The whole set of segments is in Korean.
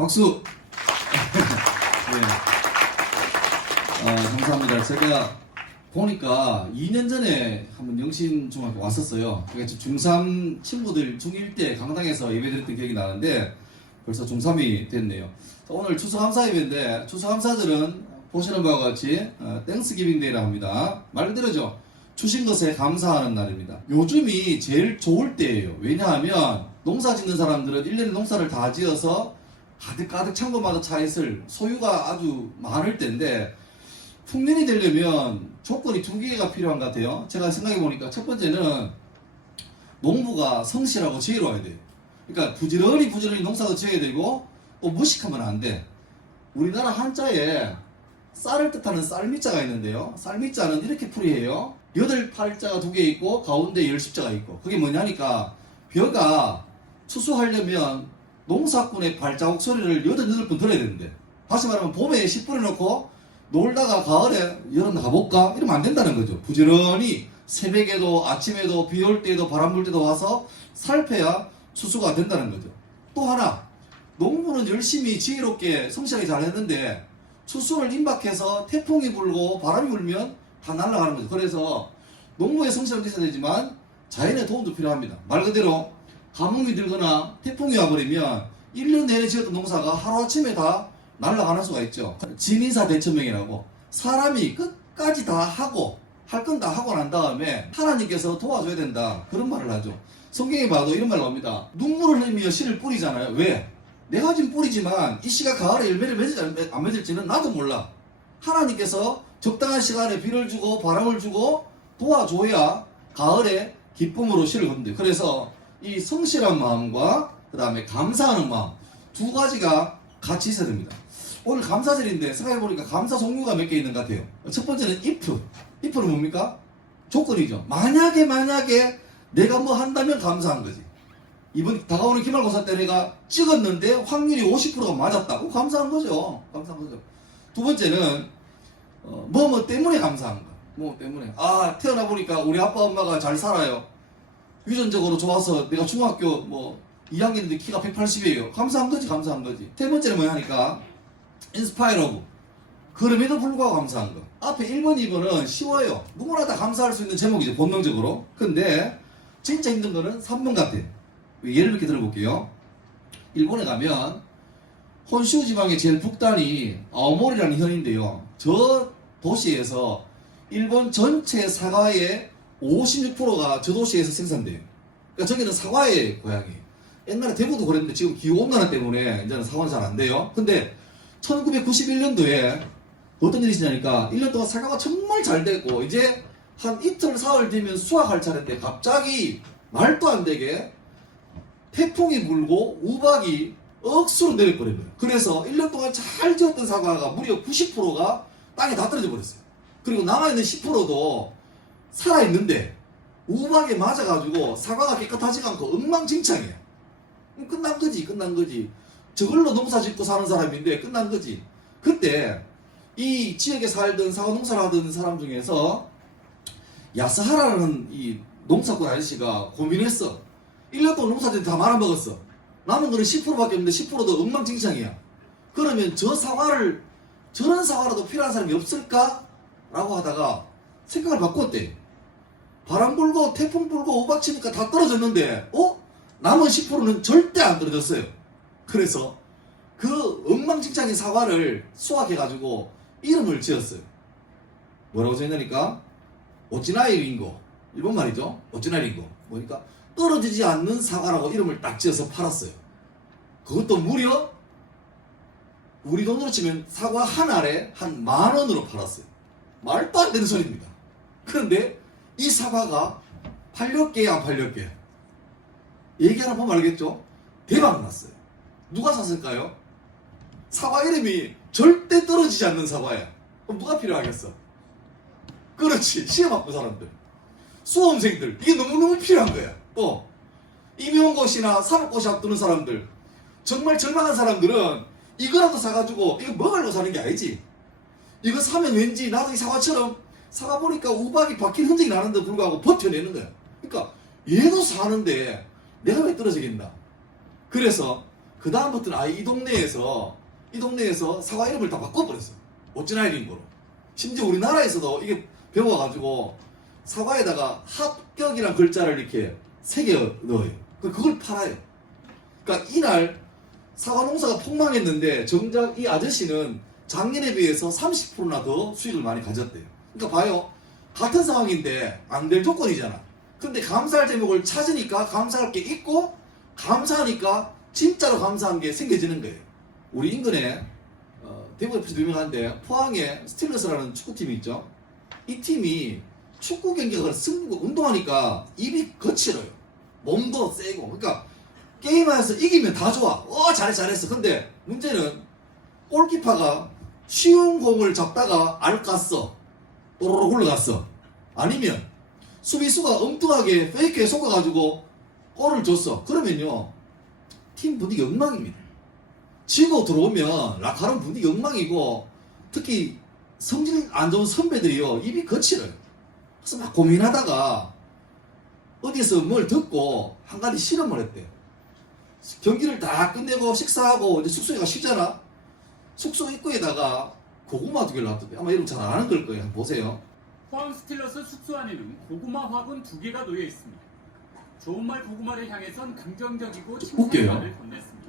박수. 네. 감사합니다. 제가 보니까 2년 전에 한번 영신중학교 왔었어요. 그러니까 중3 친구들 중1 때 강당에서 예배드렸던 기억이 나는데 벌써 중3이 됐네요. 오늘 추수감사 예배인데 추수감사절은 보시는 바와 같이 땡스기빙데이라 합니다. 말 그대로죠. 주신 것에 감사하는 날입니다. 요즘이 제일 좋을 때예요. 왜냐하면 농사 짓는 사람들은 1년에 농사를 다 지어서 가득가득 창고마다 차 있을 소유가 아주 많을 때인데 풍년이 되려면 조건이 두 개가 필요한 것 같아요. 제가 생각해 보니까 첫 번째는 농부가 성실하고 지혜로워야 돼요. 그러니까 부지런히 농사도 지어야 되고 또 무식하면 안 돼. 우리나라 한자에 쌀을 뜻하는 쌀미자가 있는데요. 쌀미자는 이렇게 풀이해요. 8팔자가 2개 있고 가운데 10십자가 있고 그게 뭐냐니까 벼가 추수하려면 농사꾼의 발자국 소리를 8번 들어야 되는데 다시 말하면 봄에 씨 뿌려놓고 놀다가 가을에 여름 가볼까? 이러면 안 된다는 거죠. 부지런히 새벽에도 아침에도 비 올 때도 바람 불 때도 와서 살펴야 추수가 된다는 거죠. 또 하나 농부는 열심히 지혜롭게 성실하게 잘 했는데 추수를 임박해서 태풍이 불고 바람이 불면 다 날아가는 거죠. 그래서 농부의 성실함도 있어야 되지만 자연의 도움도 필요합니다. 말 그대로 가뭄이 들거나 태풍이 와버리면 1년 내내 지었던 농사가 하루아침에 다 날아가는 수가 있죠. 진인사 대천명이라고 사람이 끝까지 다 하고 할 건 다 하고 난 다음에 하나님께서 도와줘야 된다 그런 말을 하죠. 성경에 봐도 이런 말 나옵니다. 눈물을 흘리며 씨를 뿌리잖아요. 왜? 내가 지금 뿌리지만 이 씨가 가을에 열매를 맺을지 안 맺을지는 나도 몰라. 하나님께서 적당한 시간에 비를 주고 바람을 주고 도와줘야 가을에 기쁨으로 씨를 걷는데 그래서 이 성실한 마음과 그 다음에 감사하는 마음 두 가지가 같이 있어야 됩니다. 오늘 감사절인데 생각해보니까 감사 종류가 몇 개 있는 것 같아요. 첫 번째는 if는 뭡니까? 조건이죠. 만약에 내가 뭐 한다면 감사한 거지. 이번 다가오는 기말고사 때 내가 찍었는데 확률이 50%가 맞았다. 감사한 거죠. 두 번째는 뭐 때문에 감사한 거. 뭐 때문에 태어나 보니까 우리 아빠 엄마가 잘 살아요. 유전적으로 좋아서 내가 중학교 2학년인데 키가 180이에요. 감사한 거지. 세 번째는 뭐냐니까 인스파이어 오브 그럼에도 불구하고 감사한 거. 앞에 1번, 2번은 쉬워요. 누구나 다 감사할 수 있는 제목이죠. 본능적으로. 근데 진짜 힘든 거는 3번 같아. 예를 몇 개 들어볼게요. 일본에 가면 혼슈 지방의 제일 북단이 아오모리라는 현인데요. 저 도시에서 일본 전체 사과의 56%가 저 도시에서 생산돼요. 그러니까 저기는 사과의 고향이에요. 옛날에 대구도 그랬는데 지금 기후온난화 때문에 이제는 사과는 잘 안 돼요. 근데 1991년도에 어떤 일이 있었냐니까 1년 동안 사과가 정말 잘 됐고 이제 한 이틀 사흘 되면 수확할 차례인데 갑자기 말도 안 되게 태풍이 불고 우박이 억수로 내려버린 거예요. 그래서 1년 동안 잘 지었던 사과가 무려 90%가 땅에 다 떨어져 버렸어요. 그리고 남아있는 10%도 살아있는데 우박에 맞아가지고 사과가 깨끗하지가 않고 엉망진창이에요. 끝난 거지. 저걸로 농사 짓고 사는 사람인데 끝난 거지. 그때 이 지역에 살던 사과 농사를 하던 사람 중에서 야스하라는 이 농사꾼 아저씨가 고민했어. 1년 동안 농사들 다 말아먹었어. 남은 거는 10%밖에 없는데 10%도 엉망진창이야. 그러면 저런 사과라도 필요한 사람이 없을까? 라고 하다가 생각을 바꿨대. 바람 불고 태풍 불고 우박 치니까 다 떨어졌는데 남은 10%는 절대 안 떨어졌어요. 그래서 그 엉망진창인 사과를 수확해가지고 이름을 지었어요. 뭐라고 지었냐니까 오찌나이 링고, 일본 말이죠. 오찌나이 링고 뭐니까 떨어지지 않는 사과라고 이름을 딱 지어서 팔았어요. 그것도 무려 우리 돈으로 치면 사과 한 알에 한 10,000원으로 팔았어요. 말도 안 되는 소리입니다. 그런데 이 사과가 팔렸게 안 팔렸게 얘기 하나 보면 알겠죠? 대박 났어요. 누가 샀을까요? 사과 이름이 절대 떨어지지 않는 사과야. 그럼 누가 필요하겠어? 그렇지. 시험학부 사람들, 수험생들, 이게 너무너무 필요한 거야. 또 임용고시나 사법고시 앞두는 사람들, 정말 절망한 사람들은 이거라도 사가지고 이거 먹으려고 사는 게 아니지. 이거 사면 왠지 나도 이 사과처럼 사과 보니까 우박이 박힌 흔적이 나는데 불구하고 버텨내는 거야. 그러니까 얘도 사는데 내가 왜 떨어지겠나. 그래서 그 다음부터는 아예 이 동네에서 사과 이름을 다 바꿔버렸어. 오리지널인 거로. 심지어 우리나라에서도 이게 배워가지고 사과에다가 합격이란 글자를 이렇게 새겨 넣어요. 그걸 팔아요. 그러니까 이날 사과 농사가 폭망했는데 정작 이 아저씨는 작년에 비해서 30%나 더 수익을 많이 가졌대요. 그러니까 봐요. 같은 상황인데 안 될 조건이잖아. 근데 감사할 제목을 찾으니까 감사할 게 있고 감사하니까 진짜로 감사한 게 생겨지는 거예요. 우리 인근에 대구FC도 유명한데 포항에 스틸러스라는 축구팀이 있죠. 이 팀이 축구 경기가 승부 운동하니까 입이 거칠어요. 몸도 세고. 그러니까 게임에서 이기면 다 좋아. 잘했어. 근데 문제는 골키퍼가 쉬운 공을 잡다가 알 깠어. 또로로 굴러갔어. 아니면 수비수가 엉뚱하게 페이크에 속아가지고 골을 줬어. 그러면요 팀 분위기 엉망입니다. 지고 들어오면 라카론 분위기 엉망이고 특히 성질 안 좋은 선배들이요 입이 거칠어요. 그래서 막 고민하다가 어디서 뭘 듣고 한 가지 실험을 했대. 경기를 다 끝내고 식사하고 이제 숙소에 가 쉬잖아. 숙소 입구에다가 고구마 2개를 놔뒀대. 아마 여러분 잘 아는 걸 거예요. 한번 보세요. 포항 스틸러스 숙소 안에는 고구마 화분 2개가 놓여 있습니다. 좋은 말 고구마를 향해선 긍정적이고 칭찬의 말을 건넸습니다.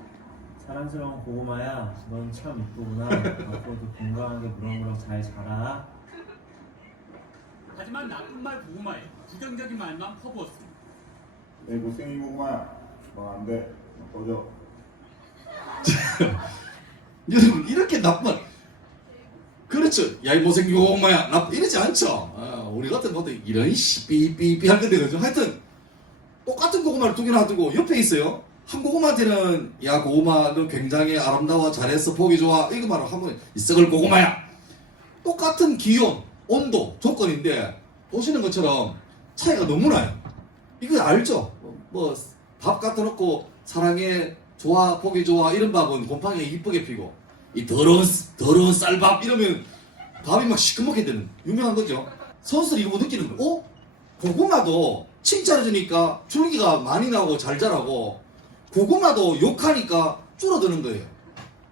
사랑스러운 고구마야, 넌 참 이쁘구나. 앞으로도 건강하게 무럭무럭 잘 자라. 하지만 나쁜 말 고구마에 부정적인 말만 퍼부었습니다. 내 못생긴 고구마야. 넌 안 돼. 너 꺼져. 여러분 이렇게 나쁜 그렇죠. 야 이 못생긴 고구마야 나쁜 이러지 않죠. 우리 같은 것도 이런 삐삐삐 할 건데 그죠. 하여튼 똑같은 고구마를 2개나 놔두고 옆에 있어요. 한 고구마한테는 야 고구마 너 굉장히 아름다워 잘했어 보기 좋아 이거 말로 하면 이 썩을 고구마야. 똑같은 기온 온도 조건인데 보시는 것처럼 차이가 너무 나요. 이거 알죠? 뭐 밥 갖다 놓고 사랑해 좋아 보기 좋아 이런 밥은 곰팡이가 이쁘게 피고 이 더러운 쌀밥 이러면 밥이 막 시커멓게 되는 유명한 거죠. 선수들이 이거 뭐 느끼는 거예요. 고구마도 칭찬해주니까 줄기가 많이 나오고 잘 자라고 고구마도 욕하니까 줄어드는 거예요.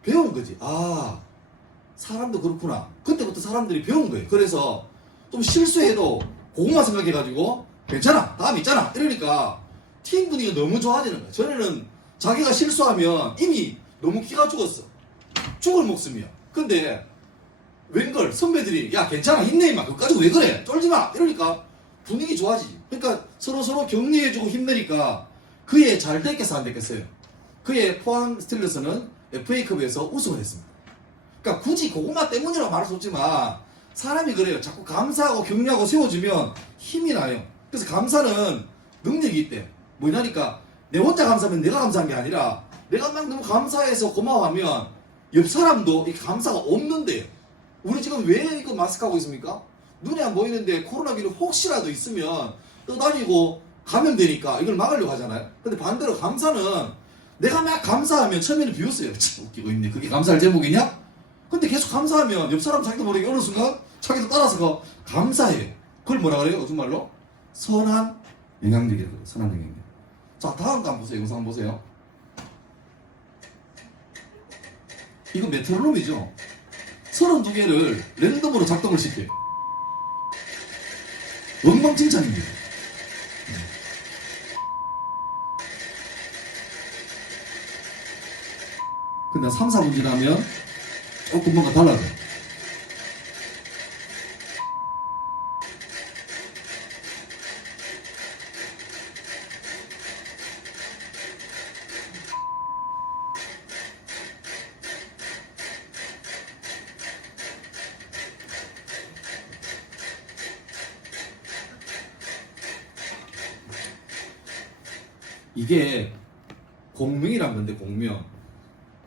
배운 거지. 아 사람도 그렇구나. 그때부터 사람들이 배운 거예요. 그래서 좀 실수해도 고구마 생각해가지고 괜찮아 다음 있잖아 이러니까 팀 분위기가 너무 좋아지는 거예요. 전에는 자기가 실수하면 이미 너무 기가 죽었어. 죽을 목숨이야. 근데 웬걸 선배들이 야 괜찮아 힘내 임마 그거 가지고 왜 그래 쫄지마 이러니까 분위기 좋아지지. 그러니까 서로 격려해주고 힘내니까 그의 잘 됐겠어 안 됐겠어요. 그의 포항 스틸러스는 FA컵에서 우승을 했습니다. 그러니까 굳이 고구마 때문이라고 말할 수 없지만 사람이 그래요. 자꾸 감사하고 격려하고 세워주면 힘이 나요. 그래서 감사는 능력이 있대. 뭐냐니까 내 혼자 감사하면 내가 감사한 게 아니라 내가 막 너무 감사해서 고마워하면 옆 사람도 이 감사가 없는데요. 우리 지금 왜 이거 마스크 하고 있습니까? 눈에 안 보이는데 코로나19 혹시라도 있으면 떠다니고 감염되니까 이걸 막으려고 하잖아요. 근데 반대로 감사는 내가 막 감사하면 처음에는 비웃어요. 참 웃기고 있네. 그게 감사할 제목이냐? 근데 계속 감사하면 옆 사람 자기도 모르게 어느 순간 자기도 따라서 감사해. 그걸 뭐라 그래요? 요즘 말로? 선한 영향력이에요. 선한 영향력. 자 다음 거 한번 보세요. 영상 한번 보세요. 이거 메트로놈이죠. 32개를 랜덤으로 작동을 시켜요. 엉망진창입니다. 근데 3, 4분 지나면 조금 뭔가 달라져. 이게 공명이란 건데 공명.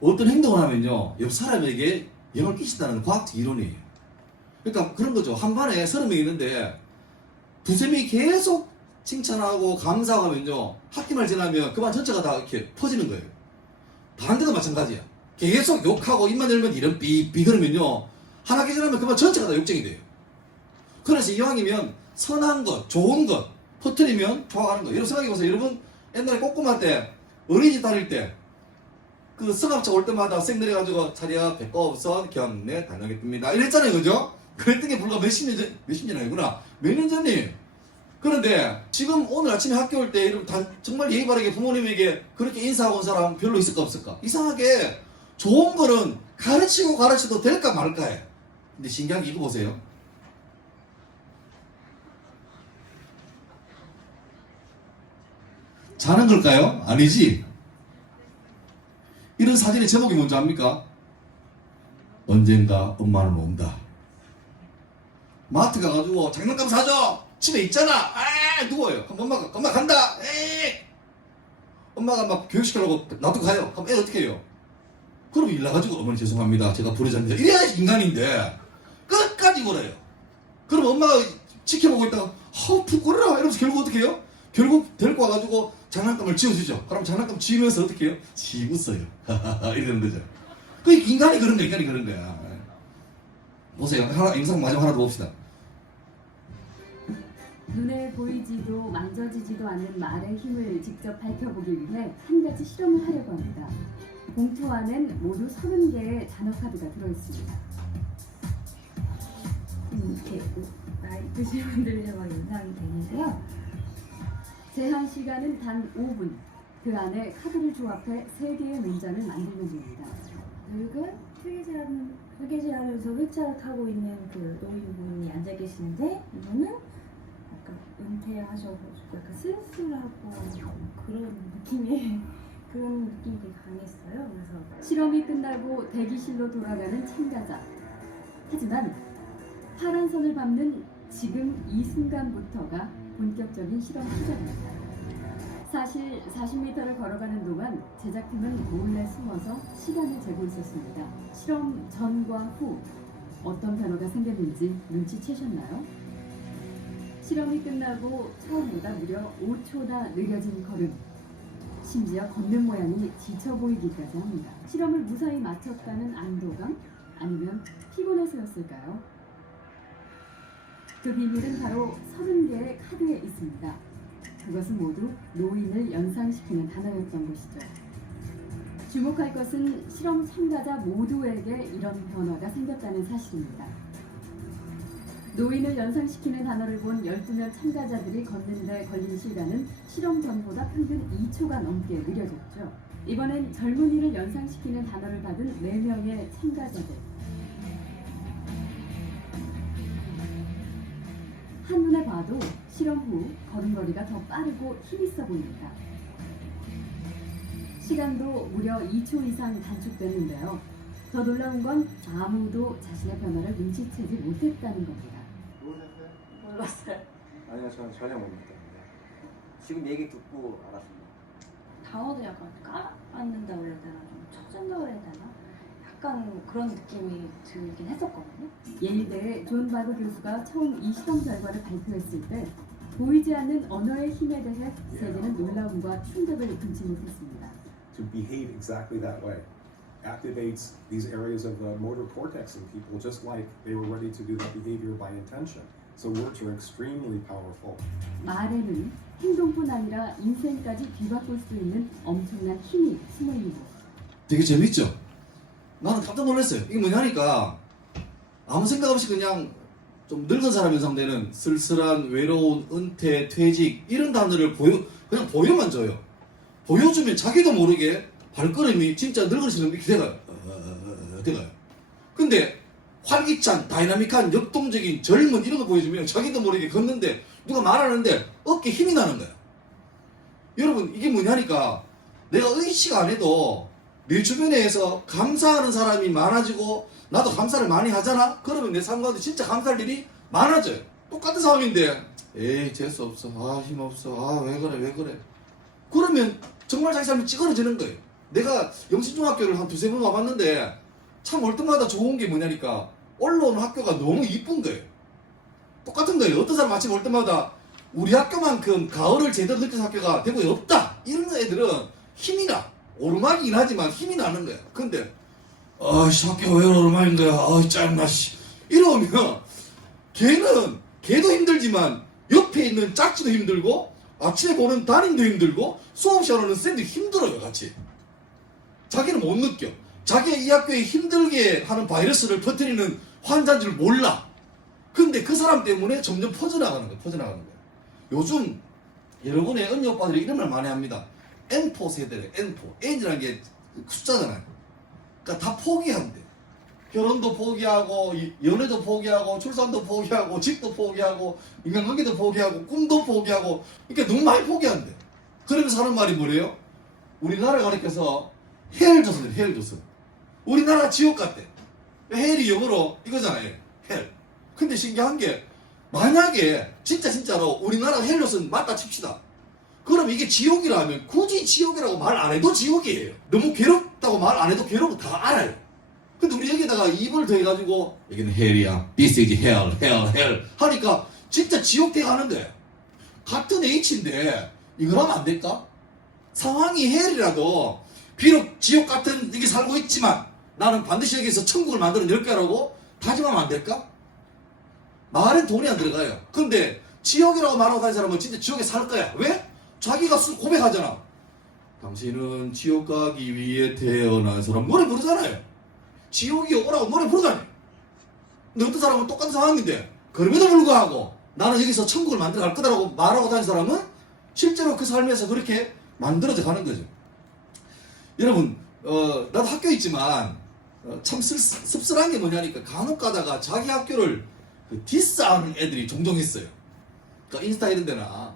어떤 행동을 하면요 옆 사람에게 영향을 끼친다는 과학적 이론이에요. 그러니까 그런 거죠. 한 반에 30명 있는데 두세 명이 계속 칭찬하고 감사하면요 학기말 지나면 그 반 전체가 다 이렇게 퍼지는 거예요. 반대도 마찬가지야. 계속 욕하고 입만 열면 이런 삐삐 그러면요 한 학기 지나면 그 반 전체가 다 욕쟁이 돼요. 그래서 이왕이면 선한 것 좋은 것 퍼뜨리면 좋아가는 거예요. 여러분 생각해보세요. 여러분 옛날에 꼬꼬마 때 어린이집 다닐 때 그 성악차 올 때마다 쌩 내려가지고 차리야 백과우선 경례 다녀게 뜹니다 이랬잖아요, 그죠? 그랬던 게 불과 몇십 년 아니구나, 몇 년 전이에요. 그런데 지금 오늘 아침에 학교 올 때 정말 예의 바르게 부모님에게 그렇게 인사하고 온 사람 별로 있을까 없을까? 이상하게 좋은 거는 가르쳐도 될까 말까해. 근데 신기한 게 이거 보세요. 자는 걸까요? 아니지. 이런 사진의 제목이 뭔지 압니까? 언젠가 엄마는 온다. 마트 가가지고 장난감 사줘! 집에 있잖아! 아 누워요. 그럼 엄마 간다! 에이! 엄마가 막 교육시키려고 놔두고 가요. 그럼 애 어떻게 해요? 그럼 일 나가지고 어머니 죄송합니다. 제가 부르자입니다. 이래야 인간인데 끝까지 울어요. 그럼 엄마가 지켜보고 있다가 부끄러워 이러면서 결국 어떻게 해요? 결국 데리고 와가지고 장난감을 지어주죠. 그럼 장난감 지으면서 어떻게 해요? 지 웃어요. 이러는 거죠. 그 인간이 그런 거야. 보세요. 영상 마지막 하나 더 봅시다. 눈에 보이지도 만져지지도 않는 말의 힘을 직접 밝혀보기 위해 한 가지 실험을 하려고 합니다. 봉투 안엔 모두 30개의 단어 카드가 들어있습니다. 이렇게 나이 드신 분들에만 연상이 되는데요. 제한 시간은 단 5분. 그 안에 카드를 조합해 3개의 문장을 만들면 됩니다. 늙은 휴게실하면서 휠체어 타고 있는 그 노인분이 앉아 계시는데 이분은 약간 은퇴하셔서 약간 쓸쓸하고 그런 느낌이 그런 느낌이 되게 강했어요. 그래서 실험이 끝나고 대기실로 돌아가는 참가자. 하지만 파란 선을 밟는 지금 이 순간부터가 본격적인 실험 시작입니다. 사실 40m를 걸어가는 동안 제작팀은 몰래 숨어서 시간을 재고 있었습니다. 실험 전과 후 어떤 변화가 생겼는지 눈치채셨나요? 실험이 끝나고 처음보다 무려 5초나 느려진 걸음. 심지어 걷는 모양이 지쳐 보이기까지 합니다. 실험을 무사히 마쳤다는 안도감? 아니면 피곤해서였을까요? 그 비밀은 바로 30개의 카드에 있습니다. 그것은 모두 노인을 연상시키는 단어였던 것이죠. 주목할 것은 실험 참가자 모두에게 이런 변화가 생겼다는 사실입니다. 노인을 연상시키는 단어를 본 12명 참가자들이 걷는 데 걸린 시간은 실험 전보다 평균 2초가 넘게 느려졌죠. 이번엔 젊은이를 연상시키는 단어를 받은 4명의 참가자들. 한눈에 봐도 실험 후 걸음걸이가 더 빠르고 힘있어 보입니다. 시간도 무려 2초 이상 단축됐는데요. 더 놀라운 건 아무도 자신의 변화를 눈치채지 못했다는 겁니다. 몰랐어요. 아니요, 저는 전혀 못 느꼈는데 지금 얘기 듣고 알았습니다. 단어도 약간 깔아앉는다고 해야 되나 좀 처진다고 해야 되나 약간 그런 느낌이 들긴 했었거든요. 예일대의 존 바그 교수가 처음 이 실험 결과를 발표했을 때 보이지 않는 언어의 힘에 대해 세계는 놀라움과 충격을 금치 못했습니다. To behave exactly that way activates these areas of the motor cortex in people just like they were ready to do that behavior by intention. So words are extremely powerful. 말에는 행동뿐 아니라 인생까지 뒤바꿀 수 있는 엄청난 힘이 숨어 있는 것. 되게 재밌죠? 나는 깜짝 놀랐어요. 이게 뭐냐니까 아무 생각 없이 그냥 좀 늙은 사람 연상되는 쓸쓸한, 외로운, 은퇴, 퇴직 이런 단어를 그냥 보여만 줘요. 보여주면 자기도 모르게 발걸음이 진짜 늙으시는 이렇게 돼가요. 돼가요. 근데 활기찬, 다이나믹한, 역동적인, 젊은 이런 거 보여주면 자기도 모르게 걷는데 누가 말하는데 어깨에 힘이 나는 거야. 여러분 이게 뭐냐니까 내가 의식 안 해도 내 주변에서 감사하는 사람이 많아지고 나도 감사를 많이 하잖아? 그러면 내 삶 가운데 진짜 감사할 일이 많아져요. 똑같은 상황인데 에이 재수없어, 아 힘없어, 아 왜 그래 그러면 정말 자기 삶이 찌그러지는 거예요. 내가 영신중학교를 한 2-3번 와봤는데 참 올 때마다 좋은 게 뭐냐니까 올라오는 학교가 너무 이쁜 거예요. 똑같은 거예요. 어떤 사람 아침 올 때마다 우리 학교만큼 가을을 제대로 느끼는 학교가 대구에 없다 이런 애들은 힘이 나. 오르막이긴 하지만 힘이 나는 거야. 근데 아씨 학교가 왜 오르막인 거야, 아 짜증나 씨 이러면 걔도 힘들지만 옆에 있는 짝지도 힘들고 아침에 보는 담임도 힘들고 수업 시간에는 쌤도 힘들어요 같이. 자기는 못 느껴. 자기가 이 학교에 힘들게 하는 바이러스를 퍼뜨리는 환자인 줄 몰라. 근데 그 사람 때문에 점점 퍼져나가는 거야. 퍼져나가는 거야. 요즘 여러분의 언니 오빠들이 이런 말 많이 합니다. N4 세대래. N4. N이라는 게 숫자잖아요. 그러니까 다 포기한대. 결혼도 포기하고 연애도 포기하고 출산도 포기하고 집도 포기하고 인간관계도 포기하고 꿈도 포기하고 그러니까 너무 많이 포기한대. 그러면서 하는 말이 뭐래요? 우리나라 가르쳐서 헬조선이래. 헬조선. 우리나라 지옥 같대. 헬이 영어로 이거잖아요. 헬. 근데 신기한 게 만약에 진짜로 우리나라 헬조선 맞다 칩시다. 그럼 이게 지옥이라면 굳이 지옥이라고 말 안 해도 지옥이에요. 너무 괴롭다고 말 안 해도 괴롭고 다 알아요. 근데 우리 여기다가 입을 더해가지고 여기는 헬이야. This is hell, hell, hell 하니까 진짜 지옥 돼가는데 같은 H인데 이걸 하면 안 될까? 상황이 헬이라도 비록 지옥 같은 이게 살고 있지만 나는 반드시 여기서 천국을 만들어낼 거라고 다짐하면 안 될까? 말엔 돈이 안 들어가요. 근데 지옥이라고 말하고 다니는 사람은 진짜 지옥에 살 거야. 왜? 자기가 고백하잖아. 당신은 지옥 가기 위해 태어난 사람 노래 부르잖아요. 지옥이 오라고 노래 부르잖아요. 근데 어떤 사람은 똑같은 상황인데 그럼에도 불구하고 나는 여기서 천국을 만들어 갈 거다라고 말하고 다니는 사람은 실제로 그 삶에서 그렇게 만들어져 가는 거죠. 여러분 나도 학교에 있지만 참 씁쓸한 게 뭐냐니까 간혹 가다가 자기 학교를 디스하는 애들이 종종 있어요. 그러니까 인스타 이런 데나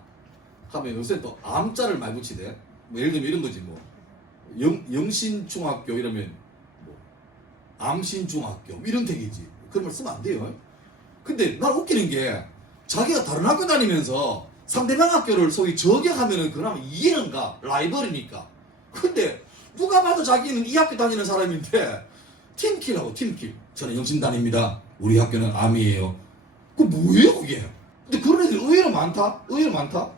하면 요새 또 암자를 많이 붙이대. 뭐 예를 들면 이런 거지 뭐 영신중학교 이러면 뭐 암신중학교 뭐 이런 택이지. 그런 말 쓰면 안 돼요. 근데 난 웃기는 게 자기가 다른 학교 다니면서 상대방 학교를 소위 저격하면은 그나마 이해는 가. 라이벌이니까. 근데 누가 봐도 자기는 이 학교 다니는 사람인데 팀킬하고 팀킬. 저는 영신단입니다. 우리 학교는 암이에요. 그 뭐예요 그게? 근데 그런 애들 의외로 많다? 의외로 많다?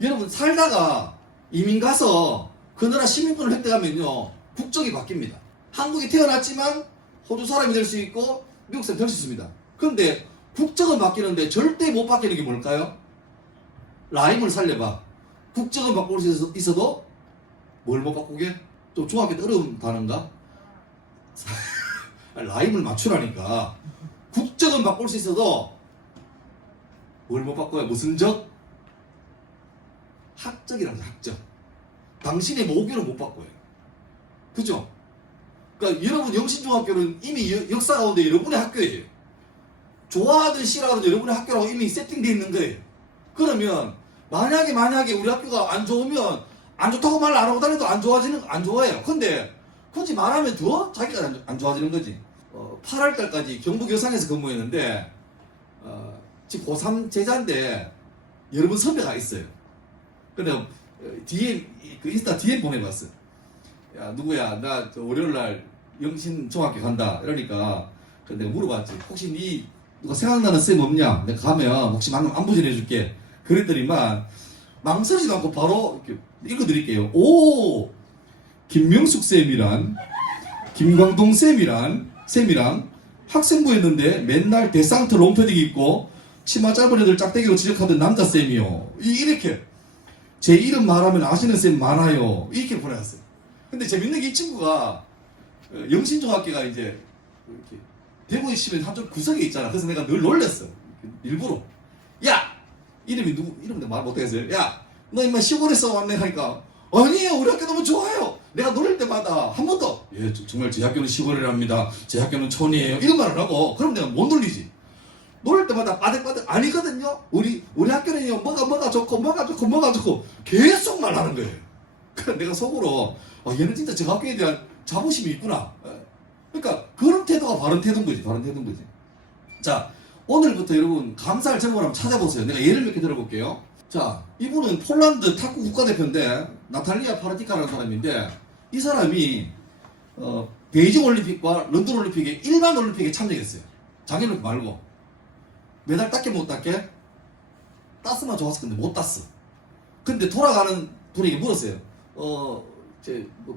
여러분 살다가 이민 가서 그 나라 시민권을 획득하면요 국적이 바뀝니다. 한국에 태어났지만 호주 사람이 될 수 있고 미국 사람이 될 수 있습니다. 그런데 국적은 바뀌는데 절대 못 바뀌는 게 뭘까요? 라임을 살려봐. 국적은 바꿀 수 있어도 뭘 못 바꾸게? 또 중학교 때 어려운 단어인가? 라임을 맞추라니까. 국적은 바꿀 수 있어도 뭘 못 바꿔요? 무슨 적? 학적이라는 학적. 당신의 모교는 못 바꿔요. 그죠? 그러니까 여러분 영신중학교는 이미 역사 가운데 여러분의 학교예요. 좋아하든 싫어하든 여러분의 학교라고 이미 세팅되어 있는 거예요. 그러면 만약에 우리 학교가 안 좋으면 안 좋다고 말 안 하고 다녀도 안 좋아해요. 근데 굳이 말하면 더 자기가 안 좋아지는 거지. 8월 달까지 경북 여상에서 근무했는데 지금 고3 제자인데 여러분 선배가 있어요. 근데 뒤에 그 인스타 뒤에 보내봤어. 야 누구야 나 월요일날 영신중학교 간다 이러니까 내가 물어봤지. 혹시 니 누가 생각나는 쌤 없냐? 내가 가면 혹시 만나면 안부 전해줄게. 그랬더니만 망설이지도 않고 바로 이렇게 읽어드릴게요. 오 김명숙 쌤이란 김광동 쌤이랑 학생부였는데 맨날 데상트 롱패딩 입고 치마 짧은 애들 짝대기로 지적하던 남자 쌤이요. 이렇게 제 이름 말하면 아시는 쌤 많아요. 이렇게 보내왔어요. 근데 재밌는 게 이 친구가 영신중학교가 이제 이렇게 대구에 치면 한쪽 구석에 있잖아. 그래서 내가 늘 놀랬어. 일부러 야 이름이 누구 이름 내가 말 못하겠어요. 야 너 인마 시골에서 왔네 하니까 아니에요 우리 학교 너무 좋아요. 내가 노릴 때마다 한 번도 예 정말 제 학교는 시골이랍니다. 제 학교는 촌이에요. 이런 말을 하고 그럼 내가 못 놀리지. 노릴 때마다 빠득빠득 아니거든요. 우리 학교는요 뭐가 좋고 계속 말하는 거예요. 그래서 내가 속으로 얘는 진짜 저 학교에 대한 자부심이 있구나. 그러니까 그런 태도가 바른 태도인 거지. 자 오늘부터 여러분 감사할 제목을 한번 찾아보세요. 내가 예를 몇 개 들어볼게요. 자 이분은 폴란드 탁구 국가대표인데 나탈리아 파르티카라는 사람인데 이 사람이 베이징 올림픽과 런던 올림픽에 일반 올림픽에 참여했어요. 작년 말고 메달 땄게 못 땄게? 땄으면 좋았을 건데 못 땄어. 근데 돌아가는 분에게 물었어요.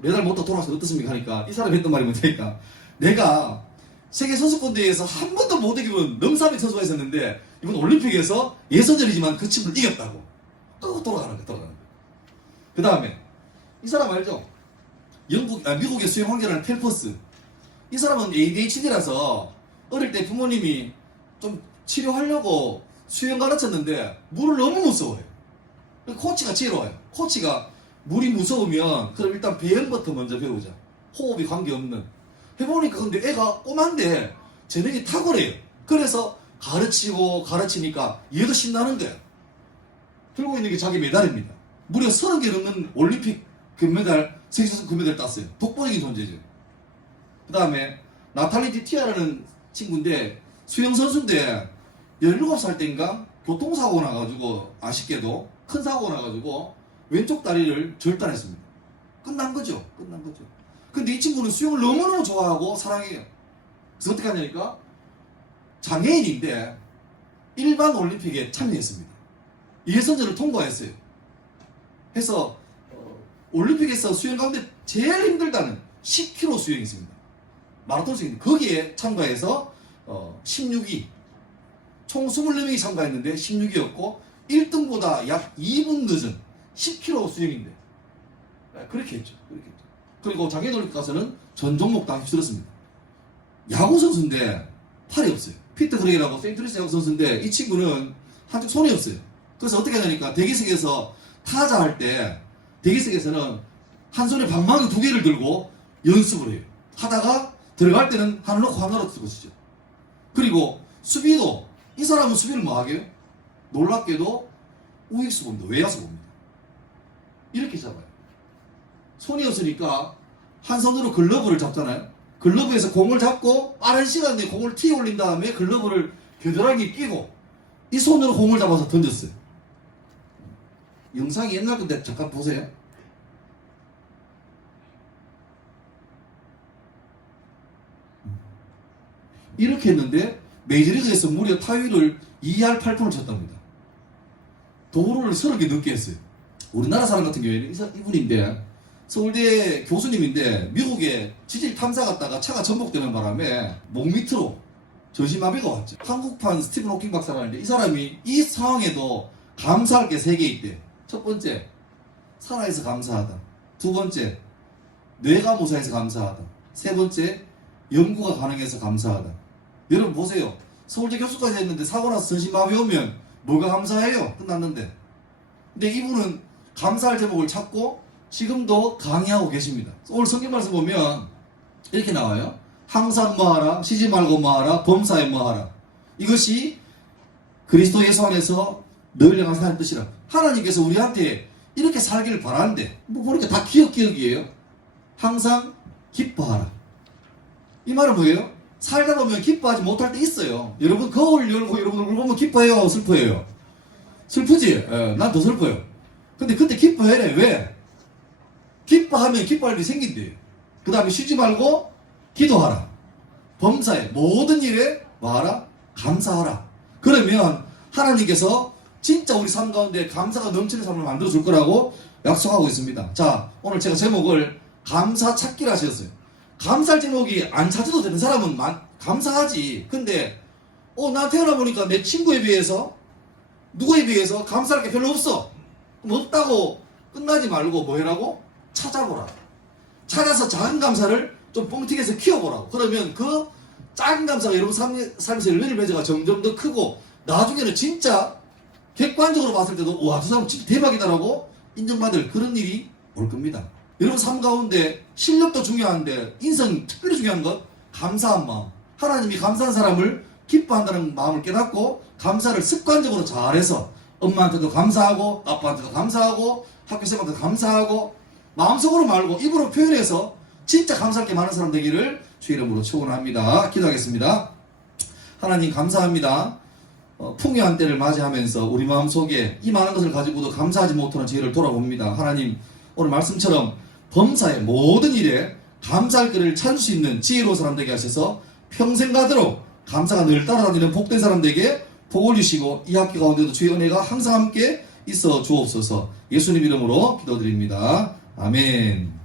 메달 못 따 돌아가서 어떻습니까? 하니까 이 사람이 했던 말이 뭐냐니까 내가 세계 선수권대회에서 한 번도 못 이기면 넘사벽 선수가 있었는데 이번 올림픽에서 예선전이지만 그 친구를 이겼다고. 또 돌아가는 거야. 그 다음에 이 사람 알죠? 미국의 수영 황제라는 펠퍼스. 이 사람은 ADHD라서 어릴 때 부모님이 좀 치료하려고 수영 가르쳤는데 물을 너무 무서워해요. 코치가 지혜로워요. 코치가 물이 무서우면 그럼 일단 배영부터 먼저 배우자. 호흡이 관계없는. 해보니까 근데 애가 꼬만데 재능이 탁월해요. 그래서 가르치니까 얘도 신나는 거야. 들고 있는 게 자기 메달입니다. 무려 30개 넘는 올림픽 금메달, 세계선수 금메달 땄어요. 독보적인 존재죠. 그 다음에 나탈리 디티아라는 친구인데 수영 선수인데 17살 때인가 교통사고 나가지고 아쉽게도 큰 사고가 나가지고 왼쪽 다리를 절단했습니다. 끝난 거죠. 근데 이 친구는 수영을 너무너무 좋아하고 사랑해요. 그래서 어떻게 하냐니까 장애인인데 일반 올림픽에 참여했습니다. 예선전을 통과했어요. 해서 올림픽에서 수영 가운데 제일 힘들다는 10km 수영이 있습니다. 마라톤 수영. 거기에 참가해서 16위. 총 24명이 참가했는데 16위였고 1등보다 약 2분 늦은 10km 수영인데 그렇게 했죠. 그리고 장애인 올림픽 가서는 전 종목 다 휩쓸었습니다. 야구 선수인데 팔이 없어요. 피터 그레이라고 세인트루이스 야구 선수인데 이 친구는 한쪽 손이 없어요. 그래서 어떻게 하냐니까 대기석에서 타자 할 때 대기석에서는 한 손에 방망이 2개를 들고 연습을 해요. 하다가 들어갈 때는 하나 놓고 하나로 쓰고 치죠. 그리고 수비도 이 사람은 수비를 뭐 하게요? 놀랍게도 우익수 봅니다. 외야수 봅니다. 이렇게 잡아요. 손이 없으니까 한 손으로 글러브를 잡잖아요. 글러브에서 공을 잡고 빠른 시간 내에 공을 튀어 올린 다음에 글러브를 겨드랑이에 끼고 이 손으로 공을 잡아서 던졌어요. 영상이 옛날 건데 잠깐 보세요. 이렇게 했는데 메이저리그에서 무려 타율을 2할 8푼을 쳤답니다. 도루를 30개 넘게 했어요. 우리나라 사람 같은 경우에는 이분인데 서울대 교수님인데 미국에 지질 탐사 갔다가 차가 전복되는 바람에 목 밑으로 전신마비가 왔죠. 한국판 스티븐 호킹 박사라는데 이 사람이 이 상황에도 감사할 게 3개 있대. 첫 번째, 살아있어 감사하다. 두 번째, 뇌가 무사해서 감사하다. 세 번째, 연구가 가능해서 감사하다. 여러분 보세요. 서울대 교수까지 했는데 사고 나서 전신마비 오면 뭐가 감사해요? 끝났는데. 근데 이분은 감사할 제목을 찾고 지금도 강의하고 계십니다. 오늘 성경 말씀 보면 이렇게 나와요. 항상 뭐하라, 쉬지 말고 뭐하라, 범사에 뭐하라. 이것이 그리스도 예수 안에서 너희를 향한 하나님 뜻이라. 하나님께서 우리한테 이렇게 살기를 바라는데 뭐 보니까 다 기억이에요. 항상 기뻐하라. 이 말은 뭐예요? 살다 보면 기뻐하지 못할 때 있어요. 여러분 거울 열고 여러분 얼굴 보면 기뻐해요? 슬퍼해요? 슬프지? 난 더 슬퍼요. 근데 그때 기뻐해래. 왜? 기뻐하면 기뻐할 일이 생긴대요. 그 다음에 쉬지 말고 기도하라. 범사에 모든 일에 뭐하라? 감사하라. 그러면 하나님께서 진짜 우리 삶 가운데 감사가 넘치는 삶을 만들어 줄 거라고 약속하고 있습니다. 자, 오늘 제가 제목을 감사 찾기를 하셨어요. 감사할 제목이 안 찾아도 되는 사람은 감사하지. 근데 나 태어나 보니까 내 친구에 비해서 누구에 비해서 감사할 게 별로 없어. 그럼 없다고 끝나지 말고 뭐 해라고? 찾아보라. 찾아서 작은 감사를 좀 뻥튀기해서 키워보라고. 그러면 그 작은 감사가 여러분 삶에서 열매를 맺어가 점점 더 크고 나중에는 진짜 객관적으로 봤을 때도 와, 저 사람 진짜 대박이다라고 인정받을 그런 일이 올 겁니다. 여러분 삶 가운데 실력도 중요한데 인성 특별히 중요한 것 감사한 마음. 하나님이 감사한 사람을 기뻐한다는 마음을 깨닫고 감사를 습관적으로 잘해서 엄마한테도 감사하고 아빠한테도 감사하고 학교생한테도 감사하고 마음속으로 말고 입으로 표현해서 진짜 감사할 게 많은 사람 되기를 주의 이름으로 축원합니다. 기도하겠습니다. 하나님 감사합니다. 풍요한 때를 맞이하면서 우리 마음속에 이 많은 것을 가지고도 감사하지 못하는 저희를 돌아봅니다. 하나님 오늘 말씀처럼 범사의 모든 일에 감사할 거리를 찾을 수 있는 지혜로운 사람 되게 하셔서 평생 가도록 감사가 늘 따라다니는 복된 사람 되게 복을 주시고 이 학기 가운데도 주의 은혜가 항상 함께 있어 주옵소서. 예수님 이름으로 기도드립니다. 아멘.